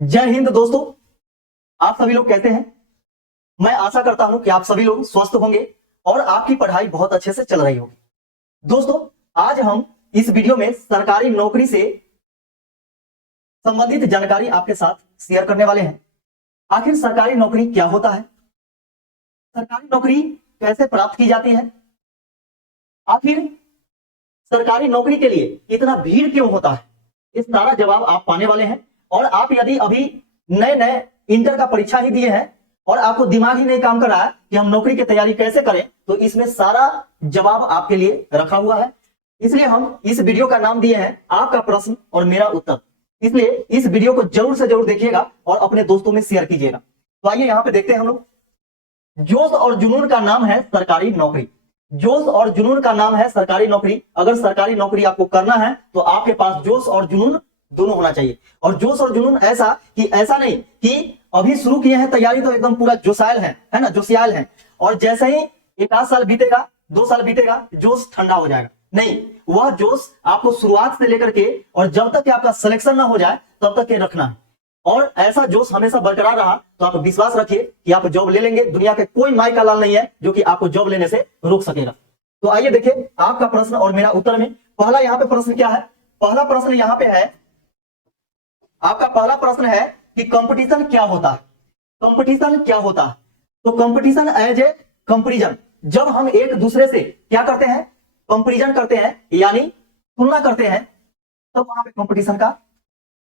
जय हिंद दोस्तों। आप सभी लोग कैसे हैं? मैं आशा करता हूं कि आप सभी लोग स्वस्थ होंगे और आपकी पढ़ाई बहुत अच्छे से चल रही होगी। दोस्तों, आज हम इस वीडियो में सरकारी नौकरी से संबंधित जानकारी आपके साथ शेयर करने वाले हैं। आखिर सरकारी नौकरी क्या होता है, सरकारी नौकरी कैसे प्राप्त की जाती है, आखिर सरकारी नौकरी के लिए इतना भीड़ क्यों होता है, इस सारा जवाब आप पाने वाले हैं। और आप यदि अभी नए नए इंटर का परीक्षा ही दिए हैं और आपको दिमाग ही नहीं काम कर रहा है कि हम नौकरी की तैयारी कैसे करें, तो इसमें सारा जवाब आपके लिए रखा हुआ है। इसलिए हम इस वीडियो का नाम दिए हैं आपका प्रश्न और मेरा उत्तर। इसलिए इस वीडियो को जरूर से जरूर देखिएगा और अपने दोस्तों में शेयर कीजिएगा। तो आइए यहाँ पे देखते हैं हम लोग। जोश और जुनून का नाम है सरकारी नौकरी। जोश और जुनून का नाम है सरकारी नौकरी। अगर सरकारी नौकरी आपको करना है तो आपके पास जोश और जुनून दोनों होना चाहिए। और जोश और जुनून ऐसा नहीं कि अभी शुरू किए हैं तैयारी तो एकदम पूरा जोशायल है ना, जोशियाल है, और जैसे ही एक आध साल बीतेगा, 2 साल बीतेगा, जोश ठंडा हो जाएगा। नहीं, वह जोश आपको शुरुआत से लेकर के और जब तक कि आपका सिलेक्शन ना हो जाए तब तक के रखना है। और ऐसा जोश हमेशा बरकरार रहा तो आप विश्वास रखिए कि आप जॉब ले लेंगे। दुनिया के कोई माई का लाल नहीं है जो कि आपको जॉब लेने से रोक सकेगा। तो आइए देखिए आपका प्रश्न और मेरा उत्तर में। पहला यहाँ पे प्रश्न क्या है? पहला प्रश्न यहाँ पे है, आपका पहला प्रश्न है कि कंपटीशन क्या होता है। कंपटीशन क्या होता है? तो कंपटीशन एज ए कंपैरिजन, जब हम एक दूसरे से क्या करते हैं, कंपैरिजन करते हैं यानी तुलना करते हैं, तब वहां पे कंपटीशन का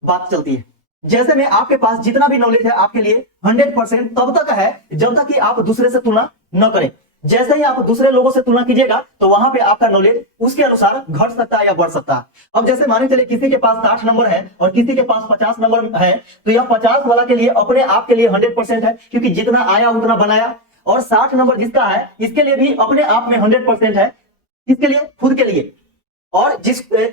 बात चलती है। जैसे में आपके पास जितना भी नॉलेज है आपके लिए 100% तब तक है जब तक कि आप दूसरे से तुलना न करें। जैसे ही आप दूसरे लोगों से तुलना कीजिएगा तो वहां पे आपका नॉलेज उसके अनुसार घट सकता है या बढ़ सकता है। अब जैसे माने चले किसी के पास 60 नंबर है और किसी के पास 50 नंबर है, तो यह 50 वाला के लिए अपने आप के लिए 100% है, क्योंकि जितना आया उतना बनाया। और 60 नंबर जिसका है इसके लिए भी अपने आप में 100% है, इसके लिए, खुद के लिए, और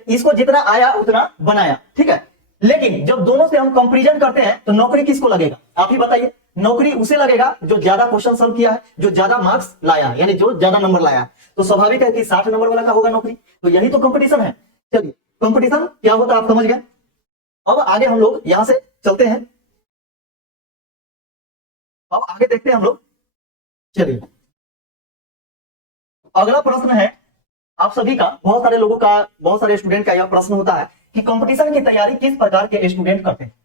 इसको जितना आया उतना बनाया। ठीक है, लेकिन जब दोनों से हम कंपैरिजन करते हैं तो नौकरी किसको लगेगा? आप ही बताइए। नौकरी उसे लगेगा जो ज्यादा क्वेश्चन सॉल्व किया है, जो ज्यादा मार्क्स लाया है, यानी जो ज्यादा नंबर लाया है। तो स्वाभाविक है कि 60 नंबर वाला का होगा नौकरी। तो यही तो कंपटीशन है। चलिए, कंपटीशन क्या होता है आप समझ गए। अब आगे हम लोग यहां से चलते हैं। अब आगे देखते हैं हम लोग। चलिए, अगला प्रश्न है आप सभी का, बहुत सारे लोगों का, बहुत सारे स्टूडेंट का यह प्रश्न होता है कि कंपटीशन की तैयारी किस प्रकार के स्टूडेंट करते हैं।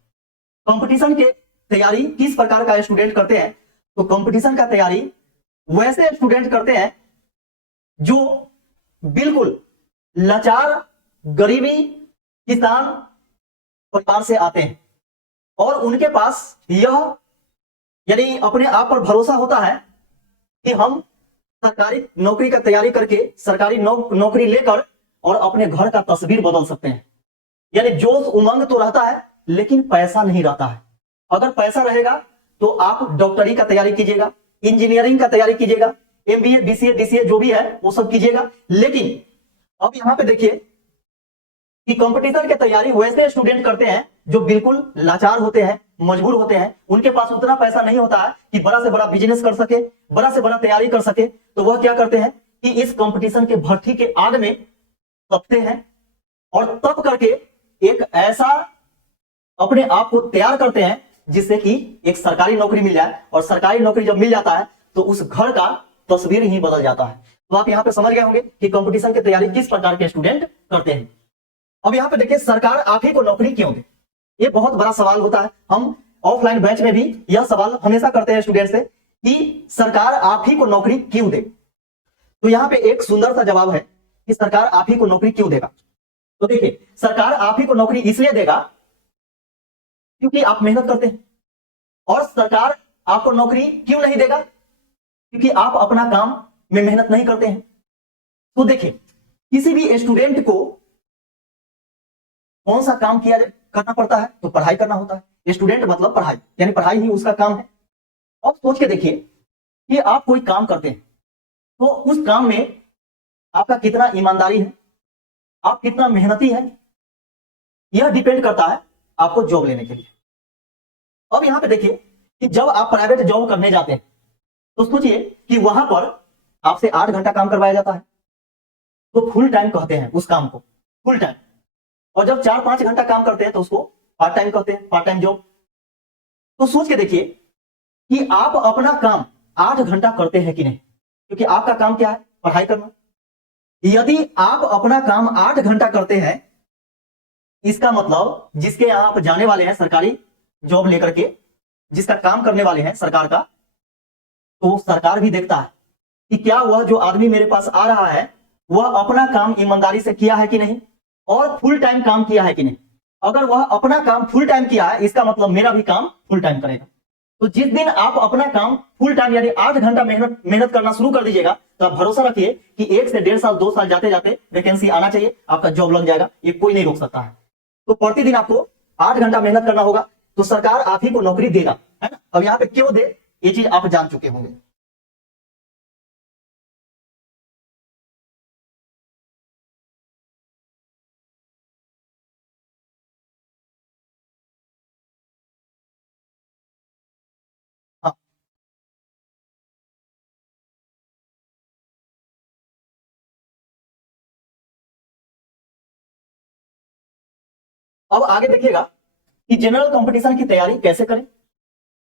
कंपटीशन के तैयारी किस प्रकार का स्टूडेंट करते हैं? तो कंपटीशन का तैयारी वैसे स्टूडेंट करते हैं जो बिल्कुल लाचार, गरीबी, किसान परिवार से आते हैं और उनके पास यह यानी अपने आप पर भरोसा होता है कि हम सरकारी नौकरी का तैयारी करके सरकारी नौकरी लेकर और अपने घर का तस्वीर बदल सकते हैं। यानी जोश उमंग तो रहता है लेकिन पैसा नहीं रहता है। अगर पैसा रहेगा तो आप डॉक्टरी का तैयारी कीजिएगा, इंजीनियरिंग का तैयारी कीजिएगा, एमबीए, बीसीए, डीसीए जो भी है वो सब कीजिएगा। लेकिन अब यहां पे देखिए कि कंपटीशन की तैयारी वैसे स्टूडेंट करते हैं जो बिल्कुल लाचार होते हैं, मजबूर होते हैं। उनके पास उतना पैसा नहीं होता है कि बड़ा से बड़ा बिजनेस कर सके, बड़ा से बड़ा तैयारी कर सके। तो वह क्या करते हैं कि इस कंपटीशन के भट्ठी के आग में तपते हैं और तप करके एक ऐसा अपने आप को तैयार करते हैं जिससे कि एक सरकारी नौकरी मिल जाए। और सरकारी नौकरी जब मिल जाता है तो उस घर का तस्वीर ही बदल जाता है। तो आप यहां पे समझ गए होंगे कि कंपटीशन की तैयारी किस प्रकार के स्टूडेंट करते हैं। अब यहां पे देखिए, सरकार आप ही को नौकरी क्यों दे? ये बहुत बड़ा सवाल होता है। हम ऑफलाइन बैच में भी यह सवाल हमेशा करते हैं स्टूडेंट से कि सरकार आप ही को नौकरी क्यों दे। तो यहां पे एक सुंदर सा जवाब है कि सरकार आप ही को नौकरी क्यों देगा। तो देखिए, सरकार आप ही को नौकरी इसलिए देगा क्योंकि आप मेहनत करते हैं। और सरकार आपको नौकरी क्यों नहीं देगा? क्योंकि आप अपना काम में मेहनत नहीं करते हैं। तो देखिए, किसी भी स्टूडेंट को कौन सा काम करना पड़ता है? तो पढ़ाई करना होता है। स्टूडेंट मतलब पढ़ाई, यानी पढ़ाई ही उसका काम है। अब सोच के देखिए कि आप कोई काम करते हैं तो उस काम में आपका कितना ईमानदारी है, आप कितना मेहनती है, यह डिपेंड करता है आपको जॉब लेने के लिए। अब यहां पे देखिए कि जब आप प्राइवेट जॉब करने जाते हैं तो सोचिए कि वहां पर आपसे 8 घंटा काम करवाया जाता है, तो फुल टाइम कहते हैं उस काम को, फुल टाइम। और जब 4-5 घंटा काम करते हैं तो उसको पार्ट टाइम कहते हैं, पार्ट टाइम जॉब। तो सोच के देखिए कि आप अपना काम 8 घंटा करते हैं कि नहीं, क्योंकि आपका काम क्या है, पढ़ाई करना। यदि आप अपना काम 8 घंटा करते हैं, इसका मतलब जिसके यहां आप जाने वाले हैं सरकारी जॉब लेकर के, जिसका काम करने वाले हैं सरकार का, तो सरकार भी देखता है कि क्या वह जो आदमी मेरे पास आ रहा है वह अपना काम ईमानदारी से किया है कि नहीं और फुल टाइम काम किया है कि नहीं। अगर वह अपना काम फुल टाइम किया है, इसका मतलब मेरा भी काम फुल टाइम करेगा। तो जिस दिन आप अपना काम फुल टाइम यानी 8 घंटा मेहनत करना शुरू कर दीजिएगा, तो आप भरोसा रखिए कि 1 से 1.5 साल 2 साल जाते जाते वैकेंसी आना चाहिए, आपका जॉब लग जाएगा, ये कोई नहीं रोक सकता है। तो प्रतिदिन आपको 8 घंटा मेहनत करना होगा, तो सरकार आप ही को नौकरी देगा, है ना। अब यहाँ पे क्यों दे, ये चीज आप जान चुके होंगे। हाँ, अब आगे देखिएगा कि जनरल कंपटीशन की तैयारी कैसे करें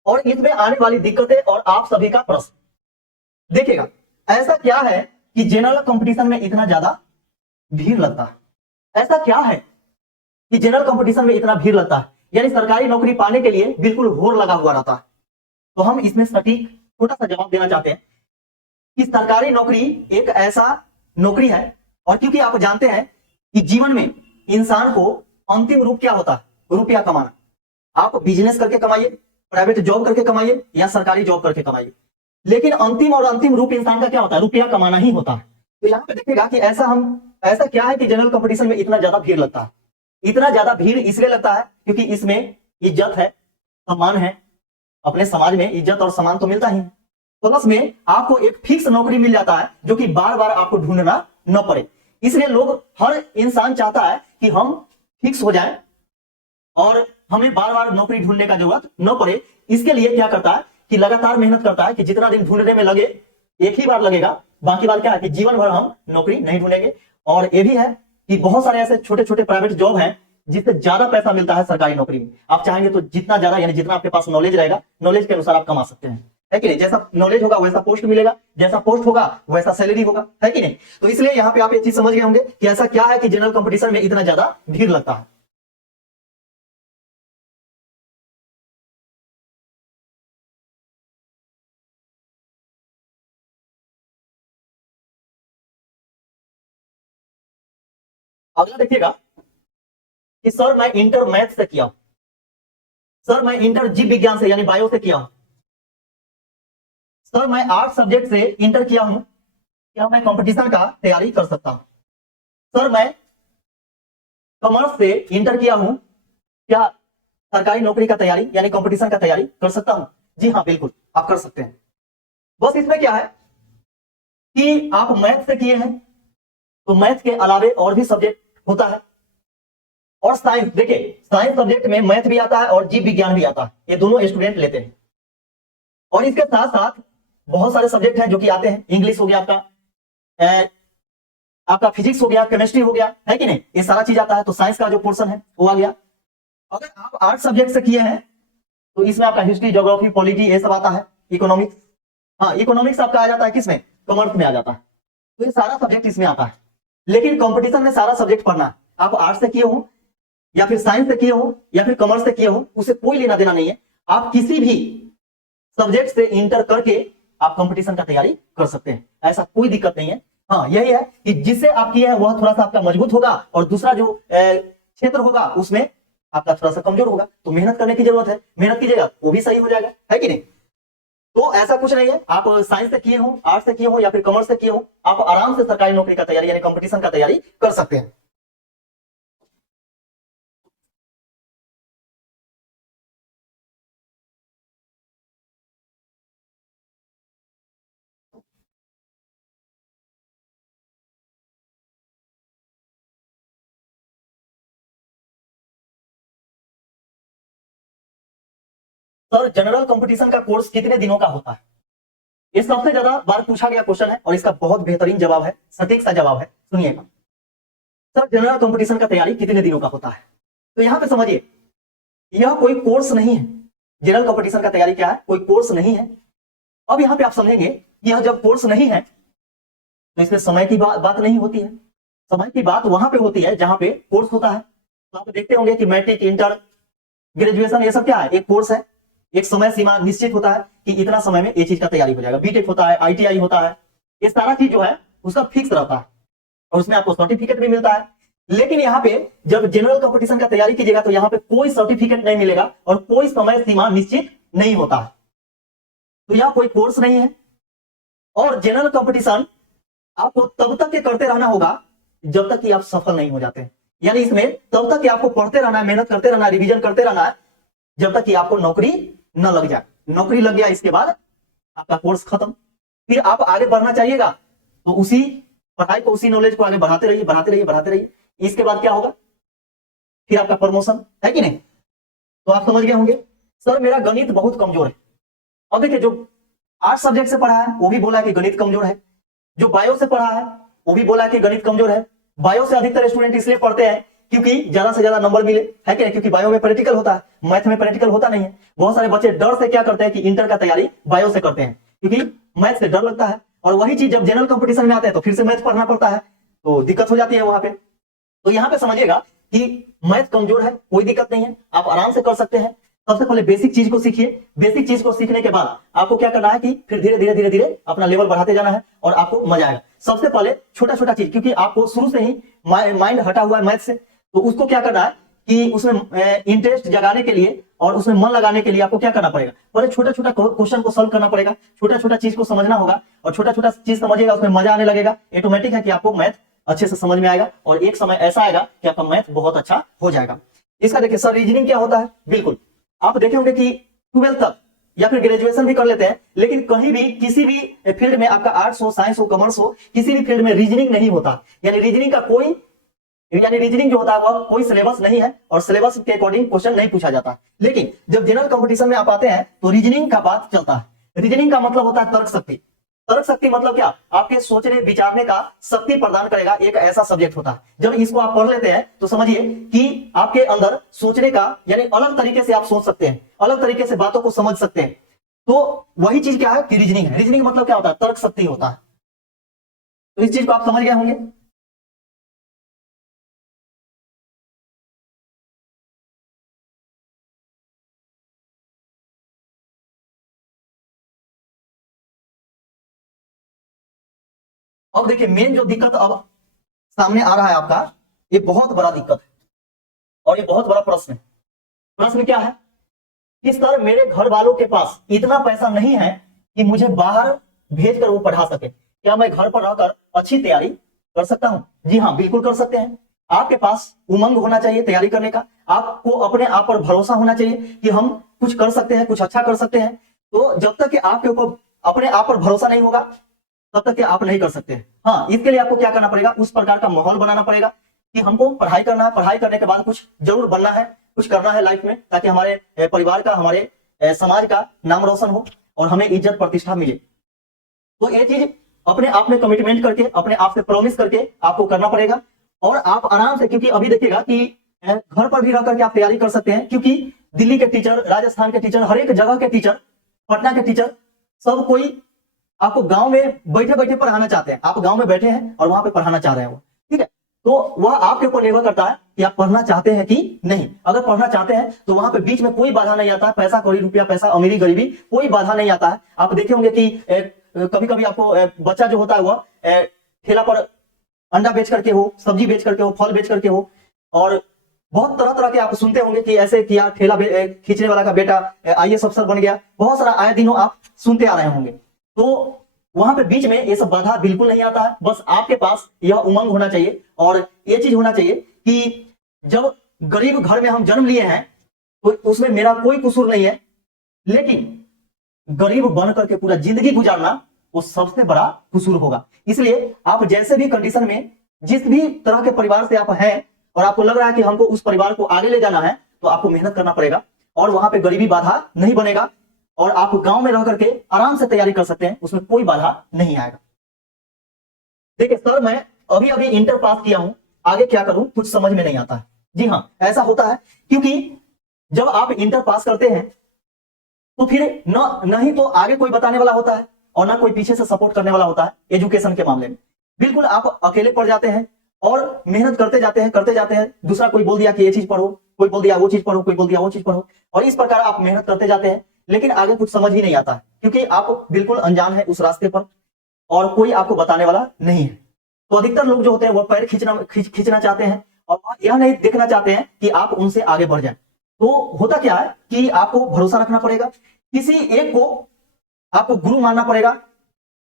और इसमें आने वाली दिक्कतें और आप सभी का प्रश्न। देखिएगा ऐसा क्या है कि जनरल कंपटीशन में इतना ज्यादा भीड़ लगता है, ऐसा क्या है कि जनरल कंपटीशन में इतना भीड़ लगता है, यानी सरकारी नौकरी पाने के लिए बिल्कुल होड़ लगा हुआ रहता है। तो हम इसमें सटीक छोटा सा जवाब देना चाहते हैं कि सरकारी नौकरी एक ऐसा नौकरी है, और क्योंकि आप जानते हैं कि जीवन में इंसान को अंतिम रूप क्या होता है, रुपया कमाना। आप बिजनेस करके कमाइए, प्राइवेट जॉब करके कमाइए या सरकारी जॉब करके कमाइए, लेकिन अंतिम रूप इंसान का क्या होता है, रुपया कमाना ही होता है। तो यहाँ पे देखिएगा कि ऐसा क्या है कि जनरल कंपटीशन में इतना ज्यादा भीड़ लगता है। इतना ज्यादा भीड़ इसलिए लगता है क्योंकि इसमें इज्जत है, सम्मान है, अपने समाज में इज्जत और सम्मान तो मिलता ही है। प्लस में आपको एक फिक्स नौकरी मिल जाता है जो कि बार बार आपको ढूंढना न पड़े। इसलिए लोग, हर इंसान चाहता है कि हम फिक्स हो जाए और हमें बार बार नौकरी ढूंढने का जरूरत न पड़े। इसके लिए क्या करता है कि लगातार मेहनत करता है कि जितना दिन ढूंढने में लगे, एक ही बार लगेगा, बाकी बार क्या है कि जीवन भर हम नौकरी नहीं ढूंढेंगे। और ये भी है कि बहुत सारे ऐसे छोटे छोटे प्राइवेट जॉब हैं जिससे ज्यादा पैसा मिलता है सरकारी नौकरी में। आप चाहेंगे तो जितना ज्यादा यानी जितना आपके पास नॉलेज रहेगा, नॉलेज के अनुसार आप कमा सकते हैं, है कि नहीं। जैसा नॉलेज होगा वैसा पोस्ट मिलेगा, जैसा पोस्ट होगा वैसा सैलरी होगा, है कि नहीं। तो इसलिए यहाँ पे आप ये चीज समझ गए होंगे कि ऐसा क्या है कि जनरल कंपटीशन में इतना ज्यादा भीड़ लगता है। अगला देखिएगा कि सर मैं इंटर मैथ से किया हूं, सर मैं इंटर जीव विज्ञान से यानी बायो से किया हूं, सर मैं 8 सब्जेक्ट से इंटर किया हूं, क्या मैं कंपटीशन का तैयारी कर सकता हूं। सर मैं कॉमर्स से इंटर किया हूं, क्या सरकारी नौकरी का तैयारी यानी कंपटीशन का तैयारी कर सकता हूं। जी हाँ, बिल्कुल आप कर सकते हैं। बस इसमें क्या है कि आप मैथ से किए हैं तो मैथ के अलावे और भी सब्जेक्ट होता है, और साइंस, देखिए साइंस सब्जेक्ट में मैथ भी आता है और जीव विज्ञान भी आता है, ये दोनों स्टूडेंट लेते हैं। और इसके साथ साथ बहुत सारे सब्जेक्ट हैं जो कि आते हैं, इंग्लिश हो गया आपका, आपका फिजिक्स हो गया, केमिस्ट्री हो गया, है कि नहीं, ये सारा चीज आता है। तो साइंस का जो पोर्शन है वो आ गया। अगर आप 8 सब्जेक्ट से किए हैं तो इसमें आपका हिस्ट्री, ज्योग्राफी, पॉलिटी ये सब आता है, इकोनॉमिक्स, हाँ इकोनॉमिक्स आपका आ जाता है किसमें, कॉमर्स में आ जाता है। तो ये सारा सब्जेक्ट इसमें आता है। लेकिन कंपटीशन में सारा सब्जेक्ट पढ़ना है, आप आर्ट्स से किए हो या फिर साइंस से किए हो या फिर कॉमर्स से किए हो, उससे कोई लेना देना नहीं है। आप किसी भी सब्जेक्ट से इंटर करके आप कंपटीशन का तैयारी कर सकते हैं, ऐसा कोई दिक्कत नहीं है। हाँ यही है कि जिससे आप किए हैं वह थोड़ा सा आपका मजबूत होगा और दूसरा जो क्षेत्र होगा उसमें आपका थोड़ा सा कमजोर होगा, तो मेहनत करने की जरूरत है, मेहनत कीजिएगा वो भी सही हो जाएगा, है कि नहीं। तो ऐसा कुछ नहीं है, आप साइंस से किए हो, आर्ट्स से किए हो या फिर कॉमर्स से किए हो, आप आराम से सरकारी नौकरी का तैयारी यानी कंपटीशन का तैयारी कर सकते हैं। सर जनरल कंपटीशन का कोर्स कितने दिनों का होता है, ये सबसे ज्यादा बार पूछा गया क्वेश्चन है और इसका बहुत बेहतरीन जवाब है, सटीक सा जवाब है, सुनिएगा। सर जनरल कंपटीशन का तैयारी कितने दिनों का होता है, तो यहां पे समझिए यह कोई कोर्स नहीं है, जनरल कंपटीशन का तैयारी क्या है, कोई कोर्स नहीं है। अब यहाँ पे आप समझेंगे कि यह जब कोर्स नहीं है तो इसमें समय की बात नहीं होती है। समय की बात वहां पे होती है जहां पे कोर्स होता है। तो आप देखते होंगे कि मैट्रिक, इंटर, ग्रेजुएशन, ये सब क्या है, एक कोर्स है। एक समय सीमा निश्चित होता है कि इतना समय में ये चीज का तैयारी हो जाएगा। बीटेक होता है, आईटीआई होता है, ये सारा चीज जो है उसका फिक्स रहता है और उसमें आपको सर्टिफिकेट भी मिलता है। लेकिन यहाँ पे जब जनरल कंपटीशन का तैयारी कीजिएगा तो यहाँ पे कोई सर्टिफिकेट नहीं मिलेगा और कोई समय सीमा निश्चित नहीं होता है। तो यहाँ कोई कोर्स नहीं है और जनरल कंपटीशन आपको तब तक के करते रहना होगा जब तक कि आप सफल नहीं हो जाते। यानी इसमें तब तक कि आपको पढ़ते रहना है, मेहनत करते रहना है, रिवीजन करते रहना है, जब तक कि आपको नौकरी न लग जाए। नौकरी लग गया इसके बाद आपका कोर्स खत्म। फिर आप आगे बढ़ना चाहिएगा तो उसी पढ़ाई को, उसी नॉलेज को आगे बढ़ाते रहिए, बढ़ाते रहिए, बढ़ाते रहिए। इसके बाद क्या होगा, फिर आपका प्रमोशन है कि नहीं। तो आप समझ गए होंगे सर मेरा गणित बहुत कमजोर है। अब देखिए जो 8 सब्जेक्ट से पढ़ा है वो भी बोला कि गणित कमजोर है, जो बायो से पढ़ा है वो भी बोला कि गणित कमजोर है। बायो से अधिकतर स्टूडेंट इसलिए पढ़ते हैं क्योंकि ज्यादा से ज्यादा नंबर मिले, है कि नहीं, क्योंकि बायो में प्रैक्टिकल होता है, मैथ में प्रैक्टिकल होता नहीं है। बहुत सारे बच्चे डर से क्या करते हैं कि इंटर का तैयारी बायो से करते हैं क्योंकि मैथ से डर लगता है, और वही चीज जब जनरल कंपटीशन में आते हैं तो फिर से मैथ पढ़ना पड़ता है, तो दिक्कत हो जाती है वहां पे। तो यहाँ पे समझिएगा कि मैथ कमजोर है, कोई दिक्कत नहीं है, आप आराम से कर सकते हैं। सबसे पहले बेसिक चीज को सीखिए। बेसिक चीज को सीखने के बाद आपको क्या करना है कि फिर धीरे धीरे धीरे धीरे अपना लेवल बढ़ाते जाना है और आपको मजा आएगा। सबसे पहले छोटा छोटा चीज, क्योंकि आपको शुरू से ही माइंड हटा हुआ है मैथ से, तो उसको क्या करना है कि उसमें इंटरेस्ट जगाने के लिए और उसमें मन लगाने के लिए आपको क्या करना पड़ेगा, पहले छोटा छोटा क्वेश्चन को सॉल्व करना पड़ेगा, छोटा छोटा चीज को समझना होगा और छोटा छोटा चीज समझिएगा, उसमें मजा आने लगेगा। ऑटोमेटिक है कि आपको मैथ अच्छे से समझ में आएगा और एक समय ऐसा आएगा कि आपका मैथ बहुत अच्छा हो जाएगा। इसका देखिए सर रीजनिंग क्या होता है, बिल्कुल आप देखे होंगे कि 12th तक या फिर ग्रेजुएशन भी कर लेते हैं, लेकिन कहीं भी किसी भी फील्ड में आपका आर्ट्स हो, साइंस हो, कॉमर्स हो, किसी भी फील्ड में रीजनिंग नहीं होता। यानी रीजनिंग जो होता है वह कोई सिलेबस नहीं है और सिलेबस के अकॉर्डिंग क्वेश्चन नहीं पूछा जाता। लेकिन जब जनरल कंपटीशन में आप आते हैं तो रीजनिंग का बात चलता है। रीजनिंग का मतलब होता है तर्क शक्ति। तर्क शक्ति मतलब क्या, आपके सोचने विचारने का शक्ति प्रदान करेगा, एक ऐसा सब्जेक्ट होता है। जब इसको आप पढ़ लेते हैं तो समझिए कि आपके अंदर सोचने का, यानी अलग तरीके से आप सोच सकते हैं, अलग तरीके से बातों को समझ सकते हैं। तो वही चीज क्या है कि रीजनिंग है। रीजनिंग मतलब क्या होता है, तर्क शक्ति होता है। तो इस चीज को आप समझ गए होंगे। अब देखिए मेन जो दिक्कत अब सामने आ रहा है आपका, ये बहुत बड़ा दिक्कत है और ये बहुत बड़ा प्रश्न है। प्रश्न क्या है कि सर मेरे घर वालों के पास इतना पैसा नहीं है कि मुझे बाहर भेजकर वो पढ़ा सके, क्या मैं घर पर रहकर अच्छी तैयारी कर सकता हूं। जी हाँ, बिल्कुल कर सकते हैं। आपके पास उमंग होना चाहिए तैयारी करने का, आपको अपने आप पर भरोसा होना चाहिए कि हम कुछ कर सकते हैं, कुछ अच्छा कर सकते हैं। तो जब तक कि आपके ऊपर अपने आप पर भरोसा नहीं होगा तब तक कि आप नहीं कर सकते हैं। हाँ, इसके लिए आपको क्या करना पड़ेगा, उस प्रकार का माहौल बनाना पड़ेगा कि हमको पढ़ाई करना है, पढ़ाई करने के बाद कुछ जरूर बनना है, कुछ करना है लाइफ में, ताकि हमारे परिवार का, हमारे समाज का नाम रोशन हो और हमें इज्जत प्रतिष्ठा मिले। तो ये चीज अपने आप में कमिटमेंट करके, अपने आप से प्रॉमिस करके आपको करना पड़ेगा। और आप आराम से, क्योंकि अभी देखिएगा कि घर पर भी रह करके आप तैयारी कर सकते हैं, क्योंकि दिल्ली के टीचर, राजस्थान के टीचर, हर एक जगह के टीचर, पटना के टीचर, सब कोई आपको गांव में बैठे बैठे पढ़ाना चाहते हैं। आप गांव में बैठे हैं और वहां पे पढ़ाना चाह रहे हैं वो, ठीक है। तो वह आपके ऊपर निर्भर करता है कि आप पढ़ना चाहते हैं कि नहीं। अगर पढ़ना चाहते हैं तो वहां पे बीच में कोई बाधा नहीं आता है, पैसा कौड़ी रुपया, पैसा अमीरी गरीबी, कोई बाधा नहीं आता है। आप देखे होंगे कि कभी कभी आपको बच्चा जो होता है वह ठेला पर अंडा बेच करके हो, सब्जी बेच करके हो, फल बेच करके हो, और बहुत तरह तरह के आप सुनते होंगे कि ऐसे किया, ठेला खींचने वाला का बेटा IAS अफसर बन गया, बहुत सारा आए दिनों आप सुनते आ रहे होंगे। तो वहां पे बीच में ये सब बाधा बिल्कुल नहीं आता है। बस आपके पास यह उमंग होना चाहिए और ये चीज होना चाहिए कि जब गरीब घर में हम जन्म लिए हैं तो उसमें मेरा कोई कसूर नहीं है, लेकिन गरीब बन करके पूरा जिंदगी गुजारना वो सबसे बड़ा कसूर होगा। इसलिए आप जैसे भी कंडीशन में, जिस भी तरह के परिवार से आप हैं और आपको लग रहा है कि हमको उस परिवार को आगे ले जाना है, तो आपको मेहनत करना पड़ेगा और वहां पे गरीबी बाधा नहीं बनेगा और आप गांव में रह करके आराम से तैयारी कर सकते हैं, उसमें कोई बाधा नहीं आएगा। देखिए सर मैं अभी अभी इंटर पास किया हूं, आगे क्या करूं कुछ समझ में नहीं आता है। जी हाँ, ऐसा होता है, क्योंकि जब आप इंटर पास करते हैं तो फिर न ही तो आगे कोई बताने वाला होता है और ना कोई पीछे से सपोर्ट करने वाला होता है एजुकेशन के मामले में। बिल्कुल आप अकेले पढ़ जाते हैं और मेहनत करते जाते हैं। दूसरा कोई बोल दिया कि ये चीज पढ़ो, कोई बोल दिया वो चीज पढ़ो, कोई बोल दिया वो चीज पढ़ो, और इस प्रकार आप मेहनत करते जाते हैं, लेकिन आगे कुछ समझ ही नहीं आता है क्योंकि आप बिल्कुल अनजान है उस रास्ते पर और कोई आपको बताने वाला नहीं है। तो अधिकतर लोग जो होते हैं वो पैर खींचना चाहते हैं और यह नहीं देखना चाहते हैं कि आप उनसे आगे बढ़ जाएं। तो होता क्या है कि आपको भरोसा रखना पड़ेगा, किसी एक को आपको गुरु मानना पड़ेगा,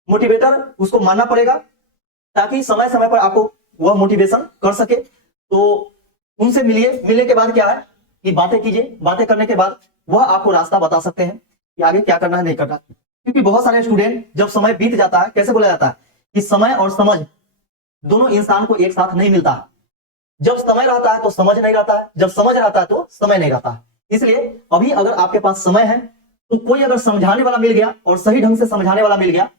मोटिवेटर उसको मानना पड़ेगा, ताकि समय समय पर आपको वह मोटिवेशन कर सके। तो उनसे मिलने के बाद क्या है कि बातें कीजिए, बातें करने के बाद वह आपको रास्ता बता सकते हैं कि आगे क्या करना है नहीं करना। क्योंकि बहुत सारे स्टूडेंट जब समय बीत जाता है, कैसे बोला जाता है कि समय और समझ दोनों इंसान को एक साथ नहीं मिलता है। जब समय रहता है तो समझ नहीं रहता है, जब समझ रहता है तो समय नहीं रहता है। इसलिए अभी अगर आपके पास समय है तो कोई अगर समझाने वाला मिल गया और सही ढंग से समझाने वाला मिल गया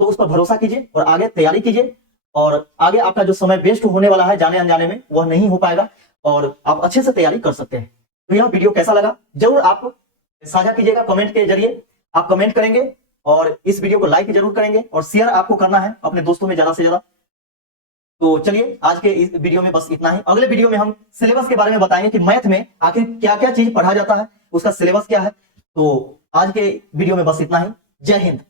तो उस पर भरोसा कीजिए और आगे तैयारी कीजिए, और आगे आपका जो समय वेस्ट होने वाला है जाने अनजाने में वह नहीं हो पाएगा और आप अच्छे से तैयारी कर सकते हैं। तो यह वीडियो कैसा लगा जरूर आप साझा कीजिएगा, कमेंट के जरिए आप कमेंट करेंगे और इस वीडियो को लाइक जरूर करेंगे और शेयर आपको करना है अपने दोस्तों में ज्यादा से ज्यादा। तो चलिए आज के इस वीडियो में बस इतना ही। अगले वीडियो में हम सिलेबस के बारे में बताएंगे कि मैथ में आखिर क्या क्या चीज पढ़ा जाता है, उसका सिलेबस क्या है। तो आज के वीडियो में बस इतना ही। जय हिंद।